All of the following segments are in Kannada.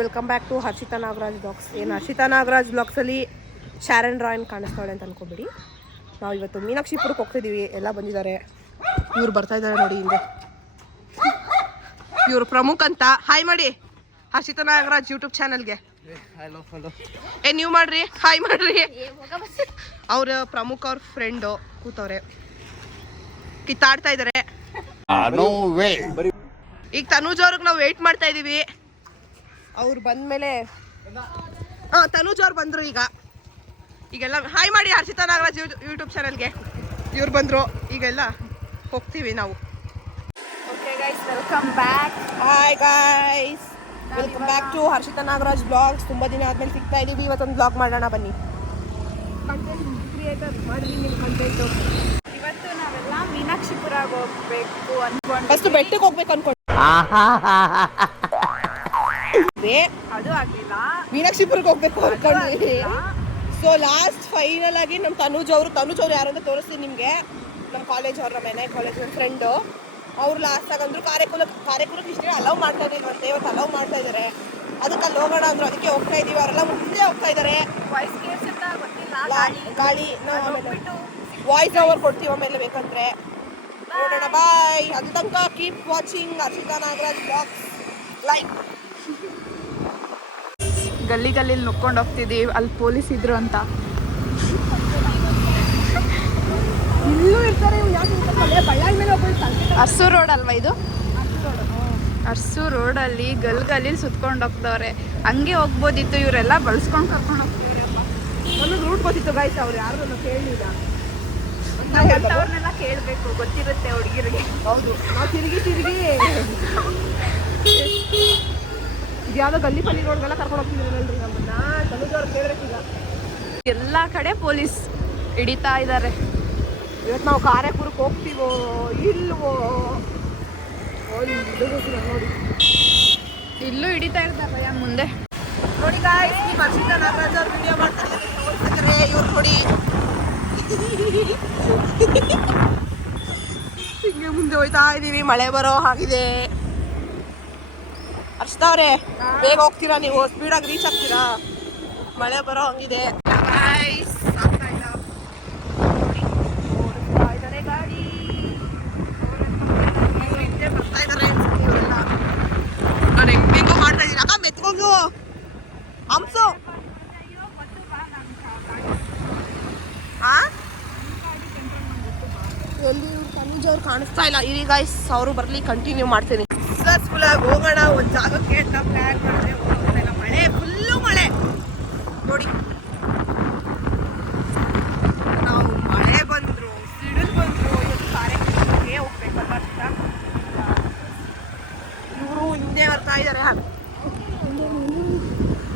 Welcome back to Harshita Nagaraj blogs. ಏನು ಹರ್ಷಿತಾ ನಾಗರಾಜ್ ಬ್ಲಾಗ್ಸಲ್ಲಿ ಶಾರನ್ ರಾಯನ್ ಕಾಣಿಸ್ತಾಳೆ ಅಂತ ಅನ್ಕೋಬೇಡಿ. ನಾವು ಇವತ್ತು ಮೀನಾಕ್ಷಿಪುರಕ್ಕೆ ಹೋಗ್ತಿದ್ದೀವಿ. ಎಲ್ಲ ಬಂದಿದ್ದಾರೆ. ಇವ್ರು ಬರ್ತಾ ಇದ್ದಾರೆ ನೋಡಿ ಹಿಂದೆ. ಇವರು ಪ್ರಮುಖ್ ಅಂತ. ಹಾಯ್ ಮಾಡಿ ಹರ್ಷಿತಾ ನಾಗರಾಜ್ ಯೂಟ್ಯೂಬ್ ಚಾನಲ್ಗೆ. ನೀವು ಮಾಡ್ರಿ, ಹಾಯ್ ಮಾಡ್ರಿ. ಅವ್ರ ಪ್ರಮುಖ ಅವ್ರ ಫ್ರೆಂಡು ಕೂತವ್ರೆ, ಕಿತ್ತಾಡ್ತಾ ಇದ್ದಾರೆ. ಈಗ ತನೂಜ್ ಅವ್ರಿಗೆ ನಾವು ವೆಯ್ಟ್ ಮಾಡ್ತಾ ಇದೀವಿ. ಅವ್ರು ಬಂದ್ಮೇಲೆ ತನೂಜ್ ಅವ್ರು ಬಂದ್ರು. ಈಗೆಲ್ಲ ಹಾಯ್ ಮಾಡಿ ಹರ್ಷಿತಾ ನಾಗರಾಜ್ ಯೂಟ್ಯೂಬ್ ಚಾನಲ್ಗೆ. ಇವ್ರು ಬಂದ್ರು. ಈಗೆಲ್ಲ ಹೋಗ್ತೀವಿ ನಾವು. Okay guys, welcome back. Hi guys, welcome back to Harshita Nagaraj blogs. ತುಂಬ ದಿನ ಆದ್ಮೇಲೆ ಸಿಗ್ತಾ ಇದೀವಿ. ಇವತ್ತೊಂದು ಬ್ಲಾಗ್ ಮಾಡೋಣ ಬನ್ನಿ. ಕಂಟೆಂಟ್ ಕ್ರಿಯೇಟರ್ ಮಾಡಿ ನಿಮ್ಮ ಕಂಟೆಂಟು. ಇವತ್ತು ನಾವೆಲ್ಲ ಮೀನಾಕ್ಷಿಪುರಕ್ಕೆ ಹೋಗ್ಬೇಕು ಅನ್ಕೊಂಡು, ಫಸ್ಟ್ ಬೆಟ್ಟಕ್ಕೆ ಹೋಗ್ಬೇಕು ಅನ್ಕೊಂಡು ಅದು ಆಗ್ಲಿಲ್ಲ. ಮೀನಾಕ್ಷಿಪುರಕ್ಕೆ ಹೋಗ್ಬೇಕು ಅನ್ಕೊಂಡ್ವಿ. ಸೊ ಲಾಸ್ಟ್ ಫೈನಲ್ ಆಗಿ ನಮ್ಮ ತನೂಜ್ ಅವರು ಯಾರು ಅಂತ ತೋರಿಸ್ತೀನಿ ನಿಮಗೆ. ನಮ್ಮ ಕಾಲೇಜ್ ಅವ್ರ ಮನೆ ಕಾಲೇಜ್ ಫ್ರೆಂಡು ಅವ್ರು ಲಾಸ್ಟ್ ಆಗಂದ್ರು ಕಾರ್ಯಕುಲಕ್ಕೆ ಇಷ್ಟೇ ಅಲೌ ಮಾಡ್ತಾ ಇದ್ದೀವಿ. ಇವತ್ತು ಅಲೌ ಮಾಡ್ತಾ ಇದ್ದಾರೆ. ಅದಕ್ಕೆ ಅಲ್ಲಿ ಹೋಗೋಣ ಅಂದ್ರು. ಅದಕ್ಕೆ ಹೋಗ್ತಾ ಇದೀವಿ. ಅವರೆಲ್ಲ ಮುಂದೆ ಹೋಗ್ತಾ ಇದ್ದಾರೆ. ವಾಯ್ಸ್ ಕೇಳಿಸುತ್ತಾ ಗೊತ್ತಿಲ್ಲ. ಗಾಳಿ ವಾಯ್ಸ್ ಓವರ್ ಕೊಡ್ತೀವಿ ಆಮೇಲೆ ಬೇಕಂದ್ರೆ. ನೋಡೋಣ, ಬಾಯ್. ಅದು ತನಕ keep watching Harshita Nagaraj blogs. Like ಗಲ್ಲಿ ನುಕ್ಕೊಂಡು ಹೋಗ್ತಿದ್ದೀವಿ. ಅಲ್ಲಿ ಪೊಲೀಸ್ ಇದ್ರು ಅಂತ. ಇಲ್ಲೂ ಇರ್ತಾರೆ. ಬಳ್ಳಾರಿ ಮೇಲೆ ಅರ್ಸು ರೋಡ್ ಅಲ್ವಾ ಇದು? ಅರ್ಸು ರೋಡಲ್ಲಿ ಗಲ್ಲಿ ಸುತ್ಕೊಂಡು ಹೋಗ್ತವ್ರೆ. ಹಂಗೆ ಹೋಗ್ಬೋದಿತ್ತು. ಇವರೆಲ್ಲ ಬಳಸ್ಕೊಂಡು ಕರ್ಕೊಂಡು ಹೋಗ್ತಾರೆ. ಒಂದು ರೂಟ್ ಗೊತ್ತಿತ್ತು ಗೈಸ್. ಅವ್ರು ಯಾರು ಕೇಳಲಿಲ್ಲ. ಅವ್ರನ್ನೆಲ್ಲ ಕೇಳಬೇಕು, ಗೊತ್ತಿರುತ್ತೆ ಹುಡುಗಿರಿಗೆ. ಹೌದು, ನಾವು ತಿರುಗಿ ಇದ್ಯಾವುದೋ ಗಲ್ಲಿ ಪಲ್ಲಿ ರೋಡ್ಗೆಲ್ಲ ಕರ್ಕೊಂಡು ಹೋಗ್ತಿದ್ದೀರಲ್ರಿ ನಮ್ಮನ್ನ. ತಮಿಳ್ದವ್ರು ಕೇಳ್ಬೇಕೀಗ. ಎಲ್ಲ ಕಡೆ ಪೊಲೀಸ್ ಹಿಡಿತಾ ಇದ್ದಾರೆ. ಇವತ್ತು ನಾವು ಕಾರ್ಯಪುರಕ್ಕೆ ಹೋಗ್ತೀವೋ ಇಲ್ವೋ ನೋಡಿ. ಇಲ್ಲೂ ಹಿಡಿತಾ ಇರ್ತಾರೆ ಮುಂದೆ. ನೋಡಿ ಗಾಯ್ಸ್, ನೀವು ಹರ್ಷಿತಾ ನಾಗರಾಜ್ ಅವ್ರು ವಿಡಿಯೋ ಮಾಡ್ತಾರೆ. ಇವ್ರು ನೋಡಿ ಹಿಂಗೆ ಮುಂದೆ ಹೋಯ್ತಾ ಇದೀವಿ. ಮಳೆ ಬರೋ ಹಾಗಿದೆ. ಹರ್ಷಿತಾ ಅವರೇ, ಬೇಗ ಹೋಗ್ತೀರಾ ನೀವು? ಸ್ಪೀಡಾಗಿ ರೀಚ್ ಆಗ್ತೀರಾ? ಮಳೆ ಬರೋ ಹಂಗಿದೆ. ಹೆಂಗೋ ಮಾಡ್ತಾ ಇದೀನಿ ಅಕ್ಕ. ಮೆತ್ಕೊಂಡು ಹಂಸು ಎಲ್ಲಿ ತನುಜ್ ಅವ್ರು ಕಾಣಿಸ್ತಾ ಇಲ್ಲ. ಈಗ ಗೈಸ್ ಅವರು ಬರ್ಲಿ, ಕಂಟಿನ್ಯೂ ಮಾಡ್ತೀನಿ. ಸಕ್ಸಸ್ಫುಲ್ ಆಗಿ ಹೋಗೋಣ ಒಂದು ಜಾಗಕ್ಕೆ ಅಂತ ಪ್ಲಾನ್ ಮಾಡಿದ್ರೆ ಹೋಗೋದಿಲ್ಲ. ಮಳೆ, ಫುಲ್ಲು ಮಳೆ ನೋಡಿ. ನಾವು ಮಳೆ ಬಂದ್ರು ಸಿಡಿಲು ಬಂದ್ರು ಇವತ್ತು ಕಾರ್ಯಕ್ರಮಕ್ಕೆ ಹೋಗ್ಬೇಕಲ್ವಾ ಅಂತ ಇವರು ಹಿಂದೆ ಬರ್ತಾ ಇದ್ದಾರೆ.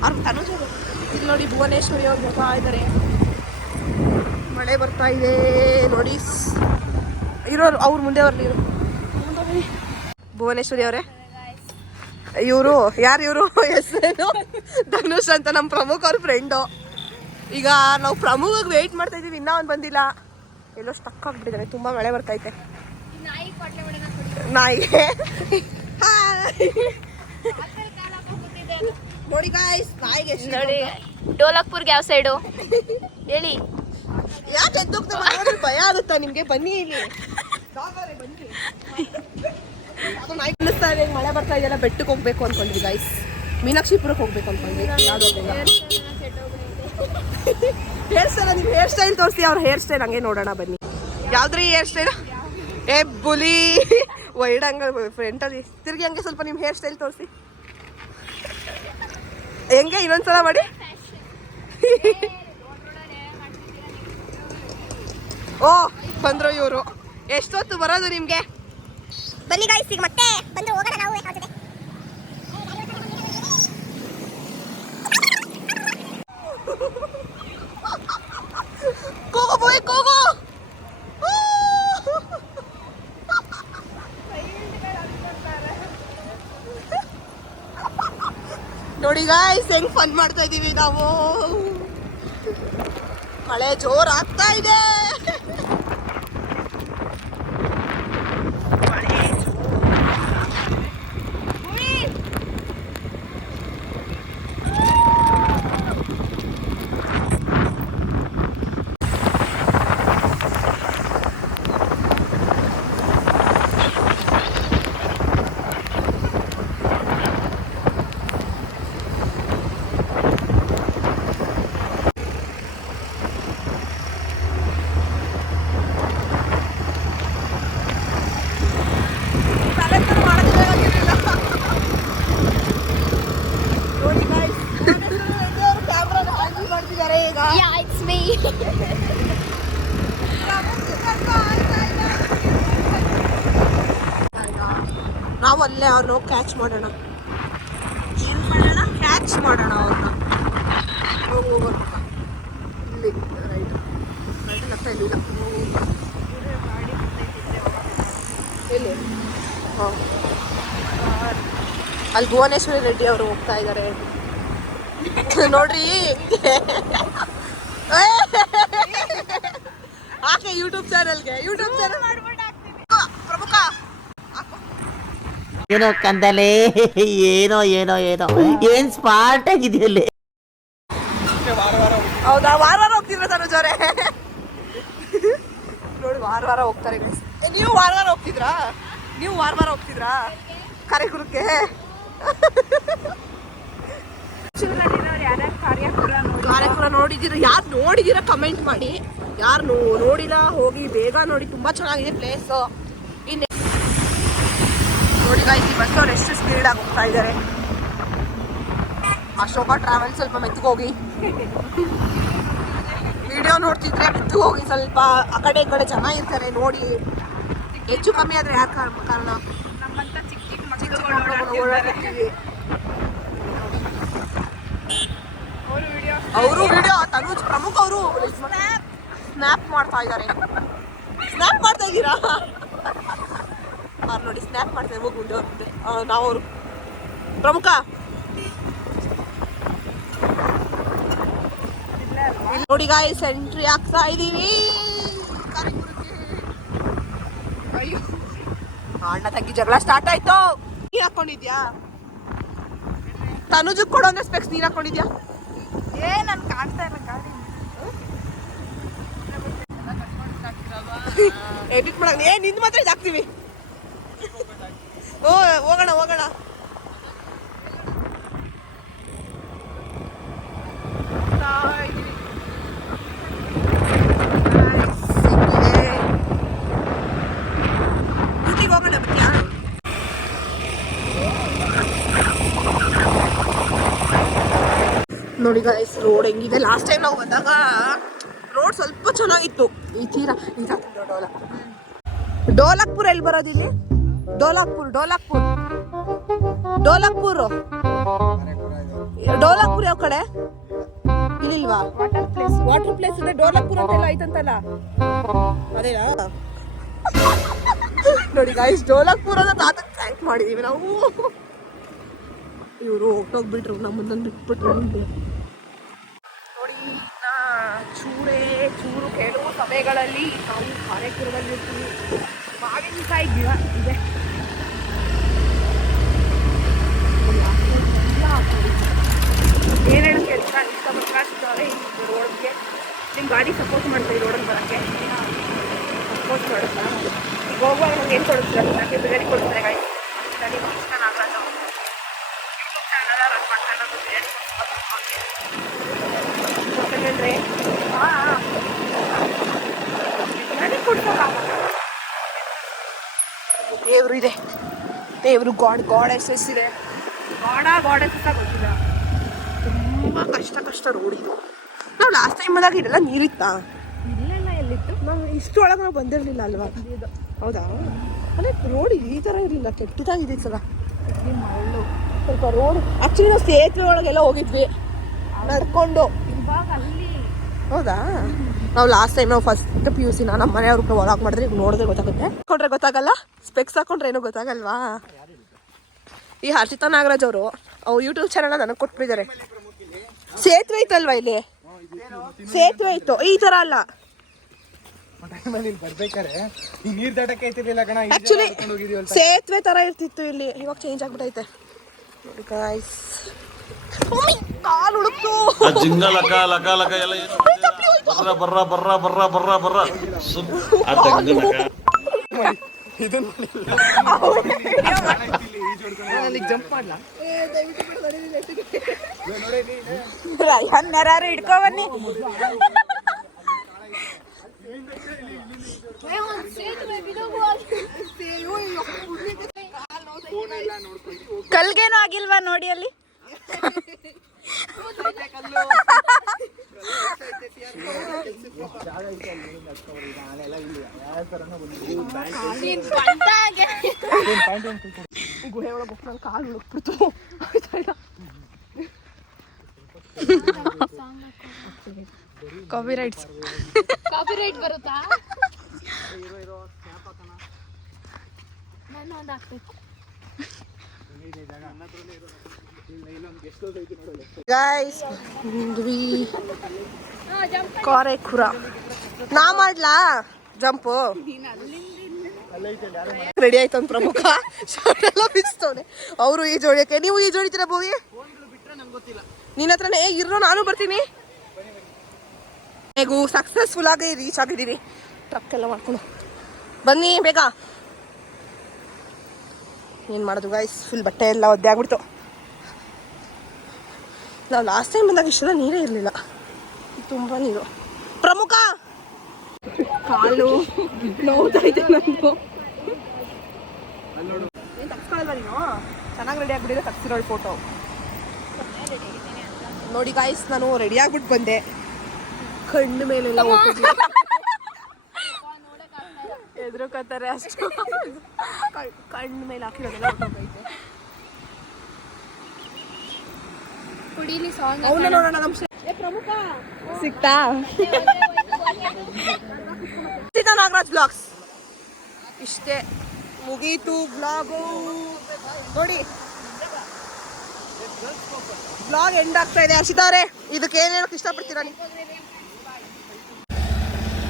ಅವ್ರು ತನುಜ್ ಇಲ್ಲಿ ನೋಡಿ, ಭುವನೇಶ್ವರಿ ಅವ್ರು ಬರ್ತಾ ಇದ್ದಾರೆ. ಮಳೆ ಬರ್ತಾ ಇದೆ ನೋಡಿ. ಇರೋರು ಅವ್ರ ಮುಂದೆ ಬರಲಿ. ಭುವನೇಶ್ವರಿ ಅವರೇ, ಇವರು ಯಾರು? ಇವರು ಹೆಸರೇನು? ಧನುಷ್ ಅಂತ, ನಮ್ಮ ಪ್ರಮುಖ ಅವ್ರ ಫ್ರೆಂಡು. ಈಗ ನಾವು ಪ್ರಮುಖಗೆ ವೆಯ್ಟ್ ಮಾಡ್ತಾ ಇದೀವಿ. ಇನ್ನೂ ಅವ್ನು ಬಂದಿಲ್ಲ. ಎಲ್ಲೋ ಸ್ಟಕ್ ಆಗಿಬಿಟ್ಟಿದ್ದಾನೆ. ತುಂಬ ಮಳೆ ಬರ್ತೈತೆ. ನಾಯಿಗೆ ನೋಡಿ ಗಾಯ್ಸ್, ನಾಯಿಗೆ ನೋಡಿ. ಡೋಲಕ್ಪುರ್ಗೆ ಯಾವ ಸೈಡು ಹೇಳಿ? ಯಾಕೆ ಎದ್ದೋಗ್ತಾ ಭಯ ಆಗುತ್ತಾ ನಿಮ್ಗೆ? ಬನ್ನಿ ಇಲ್ಲಿ. ಅದು ನಾಯಿ ಕಳಿಸ್ತಾ ಇದೆ. ಮಳೆ ಬರ್ತಾ ಇದೆಯಲ್ಲ, ಬೆಟ್ಟಕ್ಕೆ ಹೋಗ್ಬೇಕು ಅನ್ಕೊಂಡ್ವಿ ಗಾಯ್ಸ್. ಮೀನಾಕ್ಷಿಪುರಕ್ಕೆ ಹೋಗ್ಬೇಕು ಅನ್ಕೊಂಡ್ವಿ. ಯಾವ್ದು ಹೇರ್ ಸ್ಟೈಲ್, ನಿಮ್ಮ ಹೇರ್ ಸ್ಟೈಲ್ ತೋರಿಸಿ. ಅವ್ರ ಹೇರ್ ಸ್ಟೈಲ್ ಹಂಗೆ ನೋಡೋಣ ಬನ್ನಿ. ಯಾವ್ದ್ರಿ ಹೇರ್ ಸ್ಟೈಲ್? ಏ ಬುಲಿ ವೈಡ್ ಹಂಗ ಫ್ರಂಟಲ್ಲಿ ತಿರ್ಗಿ ಹಂಗೆ ಸ್ವಲ್ಪ ನಿಮ್ಮ ಹೇರ್ ಸ್ಟೈಲ್ ತೋರಿಸಿ. ಹೆಂಗೆ ಇನ್ನೊಂದ್ಸಲ ಮಾಡಿ. ಓ ಬಂದ್ರು ಇವರು. ಎಷ್ಟೊತ್ತು ಬರೋದು ನಿಮ್ಗೆ? ಬನ್ನಿ ಗಾಯ್ಸ್, ಈಗ ಮತ್ತೆ ಬಂದು ಹೋಗೋಣ ನಾವು ಅವ್ರ ಜೊತೆ. ಕೂಗು ಬಾಯ್, ಕೂಗು. ನೋಡಿ ಗಾಯ್ಸ್, ಹೆಂಗ್ ಫನ್ ಮಾಡ್ತಾ ಇದೀವಿ ನಾವು. ಮಳೆ ಜೋರ್ ಆಗ್ತಾ ಇದೆ. ಅಲ್ಲೇ ಅವ್ರನ್ನ ಹೋಗಿ ಕ್ಯಾಚ್ ಮಾಡೋಣ. ಏನು ಮಾಡೋಣ? ಕ್ಯಾಚ್ ಮಾಡೋಣ ಅವ್ರನ್ನ. ಹೋಗೋಣ ಇಲ್ಲಿ ರೈಟ್ ರೈಟ್ ಲೆಫ್ಟ್ ಇಲ್ಲಿ ಎಲ್ಲಿ ಹಾಂ ಅಲ್ಲಿ ಭುವನೇಶ್ವರಿ ರೆಡ್ಡಿ ಅವರು ಹೋಗ್ತಾ ಇದ್ದಾರೆ ನೋಡ್ರಿ ಹೆಂಗೆ ಆಕೆ ಯೂಟ್ಯೂಬ್ ಚಾನಲ್ ಪ್ರಮುಖ ಏನೋ ಕಂದಲೆ ಏನೋ ಏನೋ ಏನೋ ಏನ್ ಸ್ಮಾರ್ಟ್ ಆಗಿದೆಯಲ್ಲಿ. ಹೌದಾ ವಾರ ಹೋಗ್ತಿದ್ರ ತನುಜ್ ಅವರೇ ನೋಡಿ ವಾರ ಹೋಗ್ತಾರೆ guys. ನೀವು ವಾರ ಹೋಗ್ತಿದ್ರಾ? ನೀವು ವಾರ ಹೋಗ್ತಿದ್ರಾ ಕಾರ್ಯಕ್ರಮಕ್ಕೆ? ಕಾರ್ಯಕ್ರಮ ನೋಡಿದ್ದೀರಾ? ಯಾರು ನೋಡಿದ್ದೀರಾ ಕಮೆಂಟ್ ಮಾಡಿ. ಯಾರು ನೋಡಿಲ್ಲ ಹೋಗಿ ಬೇಗ ನೋಡಿ, ತುಂಬಾ ಚೆನ್ನಾಗಿದೆ ಪ್ಲೇಸ್. ಇನ್ನು ನೋಡಿ ಗಾಯ್ಸ್, ಈ ಬಸ್ ಅವ್ರು ಎಷ್ಟು ಸ್ಪೀಡ್ ಆಗಿ ಹೋಗ್ತಾ ಇದ್ದಾರೆ. ಅಶೋಕ ಟ್ರಾವೆಲ್ ಸ್ವಲ್ಪ ಮೆತ್ತಗೋಗಿ ವಿಡಿಯೋ ನೋಡ್ತಿದ್ರೆ ಮೆತ್ತಗೋಗಿ ಸ್ವಲ್ಪ. ಆ ಕಡೆ ಈ ಕಡೆ ಜನ ಇರ್ತಾರೆ ನೋಡಿ, ಹೆಚ್ಚು ಕಮ್ಮಿ ಆದ್ರೆ ಯಾಕೆ ಕಾರಣ ನಮ್ಮಂತ ಚಿಕ್ಕ ಚಿಕ್ಕ ಚಿಕ್ಕ ಮಕ್ಕಳು ಮಕ್ಕಳು ಓಡಾಡ್ತೀವಿ. ವಿಡಿಯೋ ಅವರು ವಿಡಿಯೋ ತನುಜ್ ಪ್ರಮುಖ ಅವರು ಸ್ನ್ಯಾಪ್ ಮಾಡ್ತಾ ಇದ್ದಾರೆ. ಸ್ನ್ಯಾಪ್ ಮಾಡ್ತಾ ಇದ್ದೀರಾ? ಅವ್ರು ನೋಡಿ ಸ್ನ್ಯಾಪ್ ಮಾಡ್ತಾರೆ ಮುಂದೆ ಅವ್ರ ಮುಂದೆ. ನಾವು ಅವರು ಪ್ರಮುಖ ನೋಡಿ ಗಾಯ್ಸ್, ಎಂಟ್ರಿ ಆಗ್ತಾ ಇದೀವಿ ಕಾರ್ಯಕ್ರಮಕ್ಕೆ. ಅಯ್ಯೋ ಅಣ್ಣ ತಂಗಿ ಜಗಳ ಸ್ಟಾರ್ಟ್ ಆಯ್ತು. ನೀನ್ ಹಾಕೊಂಡಿದ್ಯಾ? ತನುಜ್ ಕೊಡೋ ಅಂದ್ರೆ ಸ್ಪೆಕ್ಸ್ ನೀನ್ ಹಾಕೊಂಡಿದ್ಯಾ? ನನ್ ಕಾಣ್ತಾ ಇಲ್ಲ ಗಾಡಿ. ಎಡಿಟ್ ಮಾಡಕ್ ನಿಂದು ಮಾತ್ರ ಇದು ಹಾಕ್ತೀವಿ. ಓ ಹೋಗೋಣ ಹೋಗೋಣ. ಹೋಗೋಣ ಬತ್ತೀಯಾ? ನೋಡಿ ಗಾಯ್ಸ್, ರೋಡ್ ಹೆಂಗಿದೆ. ಲಾಸ್ಟ್ ಟೈಮ್ ನಾವು ಬಂದಾಗ ರೋಡ್ ಸ್ವಲ್ಪ ಚೆನ್ನಾಗಿತ್ತು. ಈ ತೀರಾ ಡೋಲಕ್ಪುರ್ ಎಲ್ಲಿ ಬರೋದಿಲ್ಲಿ? ಡೋಲಕ್ಪುರ್ ಯಾವ ಕಡೆ? ಇಲ್ಲಿಲ್ವಾ? ವಾಟರ್ ಪ್ಲೇಸ್ ಇದೆ ಡೋಲಕ್ಪುರ್ ಅಂತೆಲ್ಲ ಐತಂತಲ್ಲ, ಅದೇನಾ? ನೋಡಿ ಗಾಯ್ಸ್, ಡೋಲಕ್ಪುರ್ ಅಂತ ತಾತಕ್ಕೆ ಥ್ಯಾಂಕ್ ಮಾಡಿದೀವಿ ನಾವು. ಇವರು ಹೊಟ್ಟೋಗ್ಬಿಟ್ರು, ನಮ್ಮನ್ನ ಬಿಟ್ಬಿಟ್ರು. ನೋಡಿ ಚೂರು ಕೆಲವು ಸಮಯಗಳಲ್ಲಿ ನಾವು ಕಾರ್ಯಕ್ರಮದಲ್ಲಿ ಇರ್ತೀವಿ. ಮಾವಿನಕಾಯಿ ಗಿಡ ಇದೆ. ಏನು ಹೇಳೋಕ್ಕೆ ಇಷ್ಟ ಬರ್ಕಾಗ್ತವ್ರೆ ಈ ರೋಡ್ಗೆ. ನಿಮ್ಮ ಗಾಡಿ ಸಪೋರ್ಟ್ ಮಾಡ್ತೀವಿ ರೋಡಲ್ಲಿ ಬರೋಕ್ಕೆ, ಸಪೋರ್ಟ್ ಮಾಡುತ್ತಾ? ಈಗ ಹೋಗುವಾಗ ನಮ್ಗೆ ಏನು ಕೊಡ್ತೀರ? ನನಗೆ ಬಿರಿಯಾನಿ ಕೊಡ್ತಾರೆ ಗಾಡಿ. ನನಗೆ ಇಷ್ಟ ನಾಗರಾಜ್ ಯೂಟ್ಯೂಬ್ ಚಾನಲ್ ರನ್ ಮಾಡ್ತಾರೆ. ನಾನು ಬಿರಿಯಾನಿ ಕೊಡ್ತಾರೆ. ನನಗೆ ಕೊಡ್ತಾರ. ದೇವರು ಇದೆ, ದೇವರು ಗಾಡೆಸಸ್ ಇದೆ. ಗಾಡೆಸಸ್ ಗೊತ್ತಿಲ್ಲ. ತುಂಬ ಕಷ್ಟ ರೋಡ್ ಇದು. ನಾವು ಲಾಸ್ಟ್ ಟೈಮ್ ಬಂದಾಗ ಇದೆಲ್ಲ ನೀರಿತ್ತಾ? ಇಲ್ಲೆಲ್ಲ ಎಲ್ಲಿತ್ತು? ನಾವು ಇಷ್ಟೊಳಗೆ ನಾವು ಬಂದಿರಲಿಲ್ಲ ಅಲ್ವಾ? ಹೌದಾ? ಅದೇ ರೋಡ್ ಈ ಥರ ಇರಲಿಲ್ಲ, ಕೆಟ್ಟದಾಗಿದೆ ಸಲ. ಮರಳು ಸ್ವಲ್ಪ ರೋಡ್ ಆ್ಯಕ್ಚುಲಿ ನಾವು ಸೇತುವೆ ಒಳಗೆಲ್ಲ ಹೋಗಿದ್ವಿ ನಡ್ಕೊಂಡು. ಇವಾಗ ಅಲ್ಲಿ. ಹೌದಾ? ನಾವು ಲಾಸ್ಟ್ ಟೈಮ್ ನಾವು ಫಸ್ಟ್ PUC ನಮ್ಮ ಮನೆಯವ್ರಿಗೆ ವಾಕ್ ಮಾಡಿದ್ರೆ ಈಗ ನೋಡಿದ್ರೆ ಗೊತ್ತಾಗುತ್ತೆ. ಹಾಕೊಂಡ್ರೆ ಗೊತ್ತಾಗಲ್ಲ, ಸ್ಪೆಕ್ಸ್ ಹಾಕೊಂಡ್ರೆ ಏನೂ ಗೊತ್ತಾಗಲ್ವಾ? ಈ ಹರ್ಷಿತಾ ನಾಗರಾಜ್ ಅವರು ಅವ್ರು ಯೂಟ್ಯೂಬ್ ಚಾನಲ್ನ ನನಗೆ ಕೊಟ್ಬಿಟ್ಟಿದ್ದಾರೆ. ಸೇತುವೆ ಐತಲ್ವಾ ಇಲ್ಲಿ? ಸೇತುವೆ ಇತ್ತು, ಈ ಥರ ಅಲ್ಲ. ಆ್ಯಕ್ಚುಲಿ ಸೇತುವೆ ಥರ ಇರ್ತಿತ್ತು ಇಲ್ಲಿ, ಇವಾಗ ಚೇಂಜ್ ಆಗ್ಬಿಟ್ಟೈತೆ. ನೋಡಿ ಗಾಯ್ಸ್, ಕಾಲು ಹುಡುಕ್ತು. ಜಿಂಗ ಲಕ ಲಕ ಲಕ ಎಲ್ಲ ಬರ್ರ ಬರ್ರ ಬರ್ರ ಬರ್ರ ಬರ್ರ ಬರ್ರ ಜಂಪ್ ಮಾಡ್ಲಾ? ಯಾರು ಹಿಡ್ಕೊ ಬನ್ನಿ. ಕಲ್ಗೇನು ಆಗಿಲ್ವಾ ನೋಡಿ ಅಲ್ಲಿ? ಗುಹೆ ಒಳಗೆ ಹೋಗಿ ನನ್ನ ಕಾಲು ಹುಡುಕ್ಬಿಡ್ತು ಆಯ್ತಾ. ಕಾಪಿರೈಟ್ಸ್ ಕಾಪಿರೈಟ್ ಬರುತ್ತಾ? ನಾನು ಒಂದು ಹಾಕ್ಬೇಕು. ಗೈಸ್ ಕಾರೇಕುರ ನಾ ಮಾಡ್ಲಾ ಜಂಪು ರೆಡಿ ಆಯ್ತು ಅಂತ ಪ್ರಮುಖ ಶರ್ಟ್ ಎಲ್ಲ ಬಿಸ್ತವನೆ. ಅವರು ಈ ಜೋಡಿಯಕ್ಕೆ ನೀವು ಈ ಜೋಡಿತೀರಾ ಭೂವಿ? ನಿನ್ನ ಹತ್ರನೇ ಇರೋ ನಾನು ಬರ್ತೀನಿ. ಹೇಗೂ ಸಕ್ಸಸ್ಫುಲ್ ಆಗಿ ರೀಚ್ ಆಗಿದ್ದೀವಿ. ಟ್ರಕ್ ಎಲ್ಲ ಮಾಡ್ಕೊಂಡು ಬನ್ನಿ ಬೇಗ. ಏನು ಮಾಡೋದು ಗೈಸ್, ಫುಲ್ ಬಟ್ಟೆ ಎಲ್ಲ ಒದ್ದೆ ಆಗ್ಬಿಡ್ತು. ನಾವು ಲಾಸ್ಟ್ ಟೈಮ್ ಬಂದಾಗ ಇಷ್ಟೆಲ್ಲ ನೀರೇ ಇರಲಿಲ್ಲ, ತುಂಬ ನೀರು. ಪ್ರಮುಖ ಕಾಲು ನೋವುತ್ತೈತೆ ನಂದು. ಏನು ತಗ್ಸ್ಕೊಳ್ಳಲ್ವ ನೀನು? ಚೆನ್ನಾಗಿ ರೆಡಿ ಆಗಿಬಿಟ್ಟಿದ್ರೆ ತಗ್ಸಿರೋಳು ಫೋಟೋ ನೋಡಿ ಗಾಯ್ಸ್. ನಾನು ರೆಡಿ ಆಗ್ಬಿಟ್ಟು ಬಂದೆ, ಕಣ್ಣು ಮೇಲೆಲ್ಲ ಎದುರುಕೋತಾರೆ ಅಷ್ಟು. ಕಣ್ಣು ಮೇಲೆ ಹಾಕಿರೋದೆಲ್ಲ ಹೊರಟೋಗೈತೆ. ಕುಡೀಲಿ ಸಾಂಗ್ ಅವನ್ನ ನೋಡೋಣ ನಮ್ಮ ಪ್ರಮುಖ ಸಿಕ್ತಾ ನಾಗರಾಜ್ ಬ್ಲಾಗ್ಸ್. ಇಷ್ಟೇ ಮುಗೀತು ಬ್ಲಾಗು. ನೋಡಿ ಬ್ಲಾಗ್ ಎಂಡ್ ಆಗ್ತಾ ಇದೆ. ಹರ್ಷಿತಾ ಅವರೇ, ಇದಕ್ಕೆ ಏನು ಹೇಳಕ್ ಇಷ್ಟಪಡ್ತೀರಾ ನೀವು?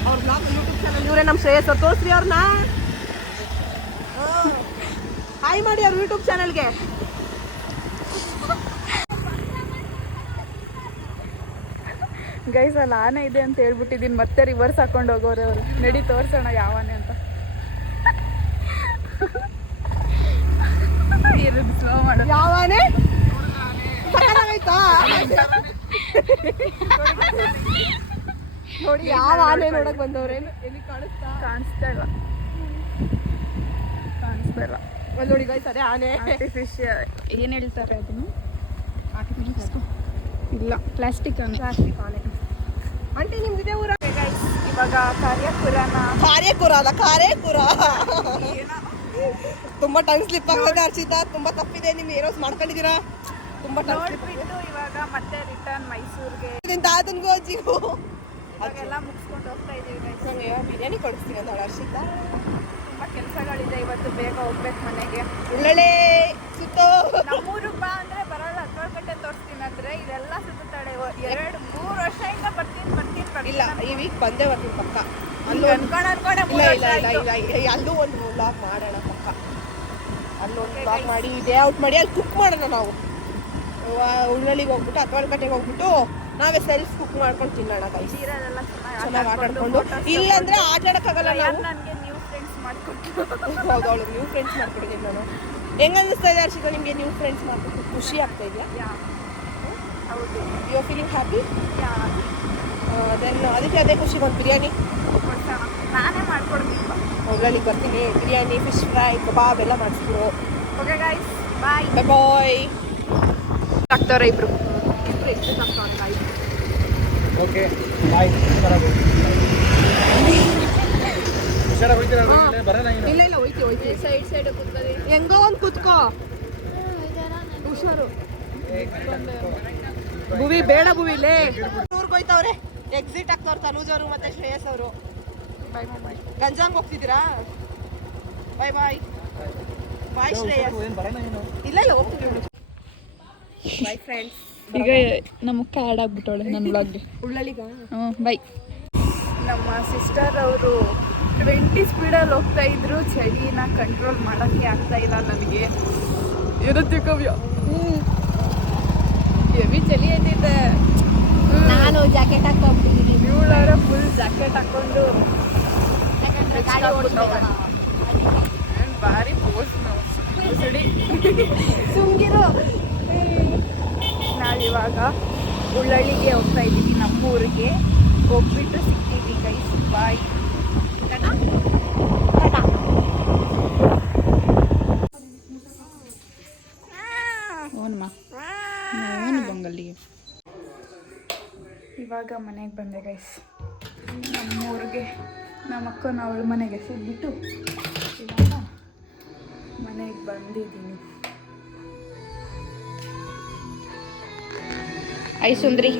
ಅವ್ರ ಬ್ಲಾಗ್ ಯೂಟ್ಯೂಬ್ ಚಾನಲ್ ಇವರೇ ನಮ್ಮ ಶ್ರೇಯಸ್ ಅವ್ರು. ತೋರಿಸ್ರಿ ಅವ್ರನ್ನ. ಹಾಯ್ ಮಾಡಿ ಅವ್ರ ಯೂಟ್ಯೂಬ್ ಚಾನಲ್ಗೆ. ಗೈಸ್ ಅಲ್ಲಿ ಆನೆ ಇದೆ ಅಂತ ಹೇಳ್ಬಿಟ್ಟಿದ್ದೀನಿ, ಮತ್ತೆ ರಿವರ್ಸ್ ಹಾಕೊಂಡು ಹೋಗೋರೆ ಅವರು. ನಡಿ ತೋರ್ಸೋಣ ಯಾವ ಆನೆ ಅಂತ. ಸ್ಲೋ ಮಾಡು. ಯಾವ ಆನೆ? ನೋಡಿ ಯಾವ ಆನೆ ನೋಡಕ್ ಬಂದವ್ರೆ. ಎಲ್ಲಿ ಕಾಣಿಸ್ತಾ? ಕಾಣಿಸ್ತಾ ಇಲ್ಲ. ಅಲ್ಲಿ ನೋಡಿ ಗೈಸ್, ಅದೇ ಆನೆ. ಆರ್ಟಿಫಿಷಿಯಲ್ ಏನು ಹೇಳ್ತಾರೆ ಅದನ್ನು? ಇಲ್ಲ, ಪ್ಲಾಸ್ಟಿಕ್ ಆನೆ. ಪ್ಲಾಸ್ಟಿಕ್ ಆನೆ. ಆಂಟಿ ನಿಮ್ದಿದೆ ಊರ? ಇವಾಗ ಕಾರೇಕುರ ಅಲ್ಲ, ಕಾರೇಕುರ. ತುಂಬಾ ಟಂಗ್ ಸ್ಲಿಪ್ ಆಗ್ತದೆ ಹರ್ಷಿತಾ, ತುಂಬಾ ತಪ್ಪಿದೆ. ನಿಮ್ ಏರೋಸ್ ಮಾಡ್ಕೊಂಡಿದ್ದೀರಾ? ತುಂಬಾ ನೋಡ್ಬಿಟ್ಟು ಇವಾಗ ಮತ್ತೆ ರಿಟರ್ನ್ ಮೈಸೂರಿಗೆ ತಾತನ್ಗೂ ಅಜ್ಜಿಗೂ ಇವಾಗೆಲ್ಲ ಮುಗಿಸ್ಕೊಂಡು ಹೋಗ್ತಾ ಇದೀವಿ guys. ನಂಗೆ ಬಿರಿಯಾನಿ ಕೊಡಿಸ್ತೀನಿ ಅಂತ ಹರ್ಷಿತಾ. ತುಂಬಾ ಕೆಲಸಗಳಿದೆ ಇವತ್ತು, ಬೇಗ ಹೋಗ್ಬೇಕು ಮನೆಗೆ. ಒಳ್ಳೊಳ್ಳೆ ಸುತ್ತೋ. ನಮ್ಮೂರು ಬಾ ಅಂದ್ರೆ ಬರಲ್ಲ, ಹತ್ತೊಳಕಟ್ಟೆ ತೋರಿಸ್ತೀನಿ ಅಂದ್ರೆ ಇದೆಲ್ಲ ಸುತ್ತಾಳೆ. 2-3 ವರ್ಷದಿಂದ ಬರ್ತೀನಿ. ಇಲ್ಲ, ಈ ವೀಕ್ ಬಂದೇ ಬರ್ತೀನಿ ಪಕ್ಕ. ಅಲ್ಲೂ ಅನ್ಕೊಂಡೆ ಇಲ್ಲ ಅಲ್ಲೂ ಒಂದು ವ್ಲಾಗ್ ಮಾಡೋಣ ಪಕ್ಕ. ಅಲ್ಲೊಂದು ವ್ಲಾಗ್ ಮಾಡಿ ಡೇ ಔಟ್ ಮಾಡಿ ಅಲ್ಲಿ ಕುಕ್ ಮಾಡೋಣ ನಾವು. ಉಳ್ಳಳ್ಳಿಗೆ ಹೋಗ್ಬಿಟ್ಟು ಹತ್ತೊಳಕಟ್ಟೆಗೆ ಹೋಗ್ಬಿಟ್ಟು ನಾವೇ ಸೆಲ್ಫ್ ಕುಕ್ ಮಾಡ್ಕೊಂಡು ತಿನ್ನೋಣ ಗೈಸ್. ಸೀರೆಲ್ಲ ಚೆನ್ನಾಗಿ ಆಟ ಆಡ್ಕೊಂಡು. ಇಲ್ಲಾಂದ್ರೆ ಆಟ ಆಡಕ್ಕಾಗಲ್ಲ ನಾವು. ನನಗೆ ನ್ಯೂ ಫ್ರೆಂಡ್ಸ್ ಮಾಡ್ಕೊಟ್ಟು. ಹೌದು, ಅವಳು ನ್ಯೂ ಫ್ರೆಂಡ್ಸ್ ಮಾಡ್ಕೊಂಡಿದ್ದೀನಿ ನಾನು. ಹೆಂಗ ಅನ್ನಿಸ್ತಾ ಇದೆ ಹರ್ಷಿತಾ ನಿಮಗೆ ನ್ಯೂ ಫ್ರೆಂಡ್ಸ್ ಮಾಡ್ಕೊಂಡು? ಖುಷಿ ಆಗ್ತಾ ಇದೆಯಾ? ಹೌದು. You are feeling happy? Then ಅದಕ್ಕೆ ಅದೇ ಖುಷಿಗೆ ಒಂದು ಬಿರಿಯಾನಿ ನಾನೇ ಮಾಡ್ಕೊಡ್ತೀನಿ. ಒಳ್ಳೊಳ್ಳಿಗೆ ಬರ್ತೀನಿ. ಬಿರಿಯಾನಿ, ಫಿಶ್ ಫ್ರೈ, ಕಬಾಬ್ ಎಲ್ಲ ಮಾಡಿಸ್ಬಿಡು. ಓಕೆ ಗೈಸ್, ಬಾಯ್. ಬಾಯ್. ಆಗ್ತಾರೆ ಇಬ್ರು. Okay bye. ಬರೋಣ. ಇಲ್ಲ ಹೋಯ್ತಿ ಸೈಡ್ ಕೂತ್ಕೊಳ್ಳಿ. ಹೆಂಗೋ ಒಂದು ಕುತ್ಕೋ. ಹುಷಾರು ಭುವಿ, ಬೇಡ ಭುವಿಲೇ. ಊರ್ಗೆ ಹೋಯ್ತವ್ರೆ, ಎಕ್ಸಿಟ್ ಆಗ್ತವ್ರು ತನೂಜ್ ಅವರು ಮತ್ತೆ ಶ್ರೇಯಸ್ ಅವರು. ಗಂಜಾಂಗ್ ಹೋಗ್ತಿದ್ದೀರಾ? ಬಾಯ್ ಬಾಯ್ ಬಾಯ್ ಶ್ರೇಯಸ್. ಇಲ್ಲ ಹೋಗ್ತೀವಿ. Bye friends. ಈಗ ನಮ್ಮ ಕಾರ್ಡ್ ಆಗ್ಬಿಟ್ಟವಳೆ ನನ್ನ ಬ್ಲಾಗ್ಗೆ. ಉಳ್ಳಳಿಗ ಬೈ. ನಮ್ಮ ಸಿಸ್ಟರ್ ಅವರು 20 ಸ್ಪೀಡಲ್ಲಿ ಹೋಗ್ತಾ ಇದ್ರು. ಚಳಿನ ಕಂಟ್ರೋಲ್ ಮಾಡೋಕ್ಕೆ ಆಗ್ತಾ ಇಲ್ಲ ನನಗೆ. ಇರುತ್ತೆ ಕವ್ಯ, ಹೆವಿ ಚಳಿ ಐತಿದೆ. ನಾನು ಜಾಕೆಟ್ ಹಾಕೊಂಡಿದ್ದೀನಿ. ಇವಳಾರ ಫುಲ್ ಜಾಕೆಟ್ ಹಾಕೊಂಡು ಭಾರಿ ಪೋಸ್ ಸುಮ್ಗಿರು. ನಾವಿವಾಗ ಉಳ್ಳಳ್ಳಿಗೆ ಹೋಗ್ತಾ ಇದ್ದೀವಿ, ನಮ್ಮೂರಿಗೆ. ಹೋಗ್ಬಿಟ್ಟು ಸಿಗ್ತೀವಿ ಗೈಸ್. ಬಾಯ್. ಓನ್ ಬಂಗಲ್ಲಿಗೆ ಇವಾಗ ಮನೆಗೆ ಬಂದೆ ಗೈಸ್. ನಮ್ಮೂರಿಗೆ ನಮ್ಮ ಅಕ್ಕನ ಅವಳ ಮನೆಗೆ ಸಿಗ್ಬಿಟ್ಟು ಇವಾಗ ಮನೆ ಮನೆಗೆ ಬಂದಿದ್ದೀನಿ. ಐ ಸುಂದ್ರಿ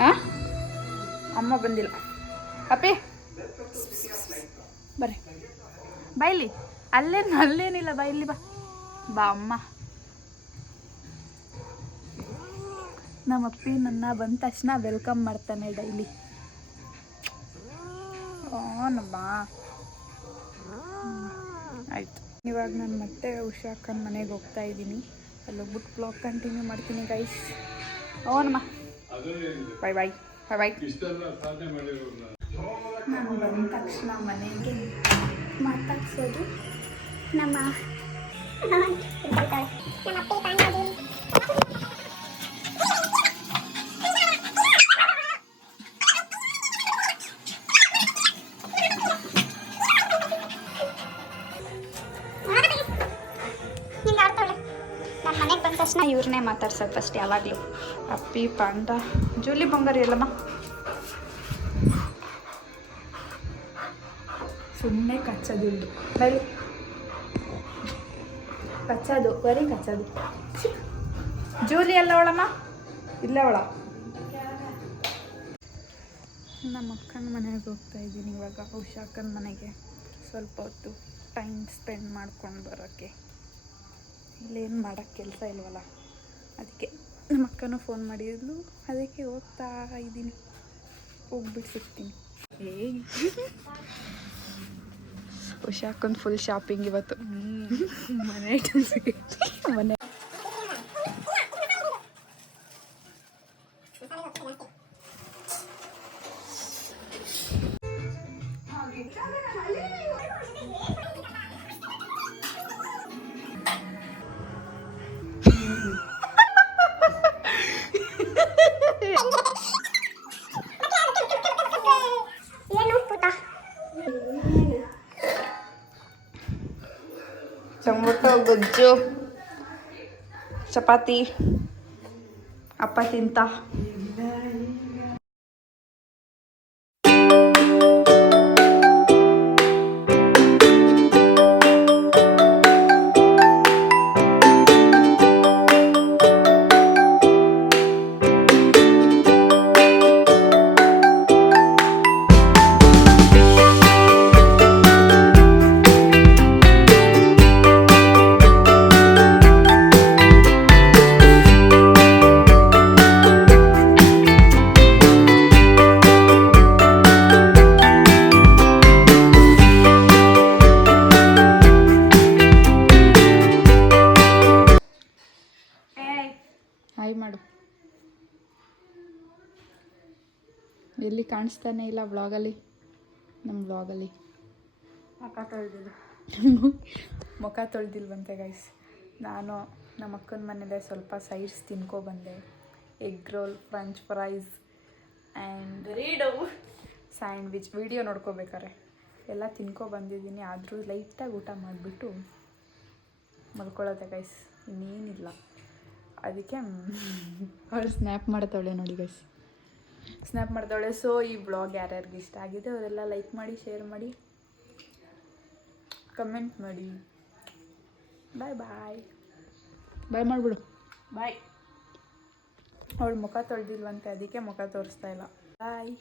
ಹಾಂ ಅಮ್ಮ ಬಂದಿಲ್ಲ. ಅಪ್ಪಿ ಬರ್ರಿ ಬೈಲಿ. ಅಲ್ಲೇನಿಲ್ಲ ಬಾ, ಇಲ್ಲಿ ಬಾ ಬಾ ಅಮ್ಮ. ನಮ್ಮಪ್ಪಿ ನನ್ನ ಬಂದ ತಕ್ಷಣ ವೆಲ್ಕಮ್ ಮಾಡ್ತಾನೆ ಡೈಲಿ. ನಮ್ಮ ಆಯಿತು. ಇವಾಗ ನಾನು ಮತ್ತೆ ಉಷಾಕ್ಕನ ಮನೆಗೆ ಹೋಗ್ತಾ ಇದ್ದೀನಿ. ಅಲ್ಲೋಗ್ಬಿಟ್ಟು ಬ್ಲಾಗ್ ಕಂಟಿನ್ಯೂ ಮಾಡ್ತೀನಿ ಗೈಸ್. ನಮ್ಮ ಬಾಯ್ ಬಾಯ್ ಬಾಯ್ ಬಾಯ್. ನಾನು ಬಂದ ತಕ್ಷಣ ಮನೆಗೆ ಮಾತಾಡ್ಸೋದು ನಮ್ಮ ಇವ್ರನ್ನೇ ಮಾತಾಡ್ಸೋದು ಫಸ್ಟ್ ಯಾವಾಗಲೂ. ಅಪ್ಪಿ ಪಾಂಡ ಜೂಲಿ ಬಂಗಾರಿ ಅಲ್ಲಮ್ಮ. ಸುಮ್ಮನೆ ಕಚ್ಚೋದು ಇಲ್ದು ಬರೀ ಕಚ್ಚೋದು, ಬರೀ ಕಚ್ಚೋದು. ಜೂಲಿ ಎಲ್ಲ ಅವಳಮ್ಮ, ಇಲ್ಲ ಅವಳ. ನಮ್ಮ ಅಕ್ಕನ ಮನೆಗೆ ಹೋಗ್ತಾ ಇದ್ದೀನಿ ಇವಾಗ. ಉಷಾಕ್ಕನ ಮನೆಗೆ ಸ್ವಲ್ಪ ಹೊತ್ತು ಟೈಮ್ ಸ್ಪೆಂಡ್ ಮಾಡ್ಕೊಂಡು ಬರೋಕ್ಕೆ. ಇಲ್ಲೇನು ಮಾಡೋಕ್ಕೆ ಕೆಲಸ ಇಲ್ವಲ್ಲ, ಅದಕ್ಕೆ ನಮ್ಮ ಅಕ್ಕನೂ ಫೋನ್ ಮಾಡಿದ್ಲು, ಅದಕ್ಕೆ ಹೋಗ್ತಾ ಇದ್ದೀನಿ. ಹೋಗ್ಬಿಟ್ಟು ಸಿಗ್ತೀನಿ. ಉಷಾಕ್ಕಂದು ಫುಲ್ ಶಾಪಿಂಗ್ ಇವತ್ತು. ಮನೆ ಐಟಮ್ಸ್ಗೆ ಮನೆ ಟೊಮೊಟೊ ಗೊಜ್ಜು, ಚಪಾತಿ, ಅಪ್ಪ ತಿಂತ. ಹಾಯ್ ಮಾಡು. ಎಲ್ಲಿ ಕಾಣಿಸ್ತಾನೆ ಇಲ್ಲ ವ್ಲಾಗಲ್ಲಿ, ನಮ್ಮ ವ್ಲಾಗಲ್ಲಿ. ಮುಖ ತೊಳೆದಿಲ್ವಂತೆ ಗೈಸ್. ನಾನು ನಮ್ಮ ಅಕ್ಕನ ಮನೇಲೆ ಸ್ವಲ್ಪ ಸೈಡ್ಸ್ ತಿನ್ಕೊಬಂದೆ. Egg roll, French fries and sandwich. Video ನೋಡ್ಕೋಬೇಕಾರೆ ಎಲ್ಲ ತಿನ್ಕೊಬಂದಿದ್ದೀನಿ. ಆದರೂ ಲೈಟಾಗಿ ಊಟ ಮಾಡಿಬಿಟ್ಟು ಮಲ್ಕೊಳ್ಳೋದೆ ಗೈಸ್, ಇನ್ನೇನಿಲ್ಲ. ಅದಕ್ಕೆ ಅವಳು ಸ್ನ್ಯಾಪ್ ಮಾಡ್ತಾವಳೆ ನೋಡಿ ಗೈಸ್, ಸ್ನ್ಯಾಪ್ ಮಾಡ್ತಾವಳೆ. ಸೊ ಈ ಬ್ಲಾಗ್ ಯಾರ್ಯಾರಿಗೆ ಇಷ್ಟ ಆಗಿದೆ ಅವರೆಲ್ಲ ಲೈಕ್ ಮಾಡಿ, ಶೇರ್ ಮಾಡಿ, ಕಮೆಂಟ್ ಮಾಡಿ. ಬಾಯ್ ಬಾಯ್ ಬಾಯ್ ಮಾಡಿಬಿಡು. ಬಾಯ್. ಅವಳು ಮುಖ ತೊಳೆದಿಲ್ವಂತೆ, ಅದಕ್ಕೆ ಮುಖ ತೋರಿಸ್ತಾ ಇಲ್ಲ. ಬಾಯ್.